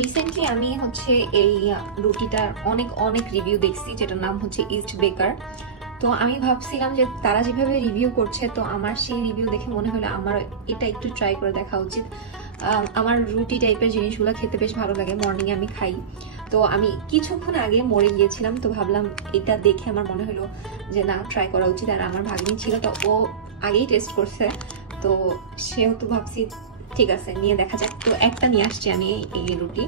Recently আমি হচ্ছে এই রুটিটার অনেক অনেক রিভিউ দেখছি, যেটার নাম হচ্ছে ইস্ট বেকার। তো আমি ভাবছিলাম যে তারা যেভাবে রিভিউ করছে, তো আমার সেই রিভিউ দেখে মনে হলো আমার এটা একটু ট্রাই করে দেখা উচিত। আমার রুটি টাইপের জিনিসগুলো খেতে বেশ ভালো লাগে, মর্নিংয়ে আমি খাই। তো আমি কিছুক্ষণ আগে মরে গিয়েছিলাম, তো ভাবলাম এটা দেখে আমার মনে হলো যে না, ট্রাই করা উচিত। আর আমার ভাগ্নি ছিল, তো ও আগেই টেস্ট করছে, তো সেহেতু ভাবছি ঠিক আছে নিয়ে দেখা যাক। তো একটা নিয়ে আসছি আমি এই রুটি।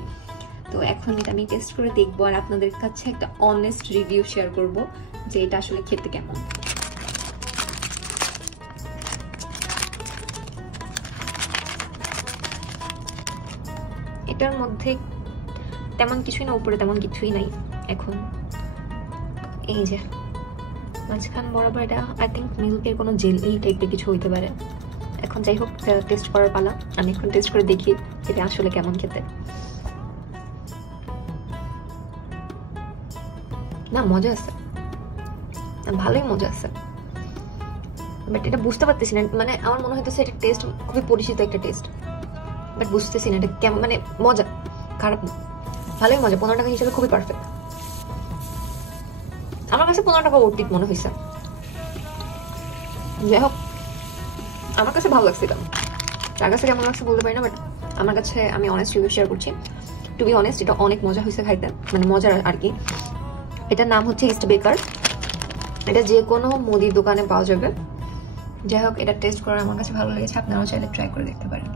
তো এখন এটা আমি টেস্ট করে দেখবো আর আপনাদের কাছে একটা অনেস্ট রিভিউ শেয়ার করব যে এটা আসলে খেতে কেমন। এটার মধ্যে তেমন কিছুই না, উপরে তেমন কিছুই নাই। এখন এই যে মাঝখান বরাবর এটা আই থিঙ্ক মিল্কের কোনো জেল এই টাইপের কিছু হইতে পারে। এখন যাই হোক, টেস্ট করার পালা। আমি এখন টেস্ট করে দেখি এটা আসলে কেমন খেতে। না, মজা আছে, ভালোই মজা আছে, বাট এটা বুঝতে পারতেছি না। মানে আমার মনে হইতেছে এটা টেস্ট খুবই পরিচিত একটা টেস্ট, বাট বুঝতেছি না এটা কেমন। মানে মজা, খারাপ না, ভালোই মজা। 15 টাকা হিসেবে খুবই পারফেক্ট। আমার কাছে 15 টাকা অর্থিত মনে হয়েছে। যাই হোক, আমার কাছে ভালো লাগছে। এটা তার কাছে কেমন লাগছে বলতে পারি না, বাট আমার কাছে, আমি অনেস্ট রিভিউ শেয়ার করছি। টু বি অনেস্ট, এটা অনেক মজা হয়েছে খাইতে, মানে মজার আর কি। এটার নাম হচ্ছে ইস্ট বেকার। এটা যে কোনো মুদির দোকানে পাওয়া যাবে। যাই হোক, এটা টেস্ট করার আমার কাছে ভালো লেগেছে, আপনারাও চাইলে ট্রাই করে দেখতে পারেন।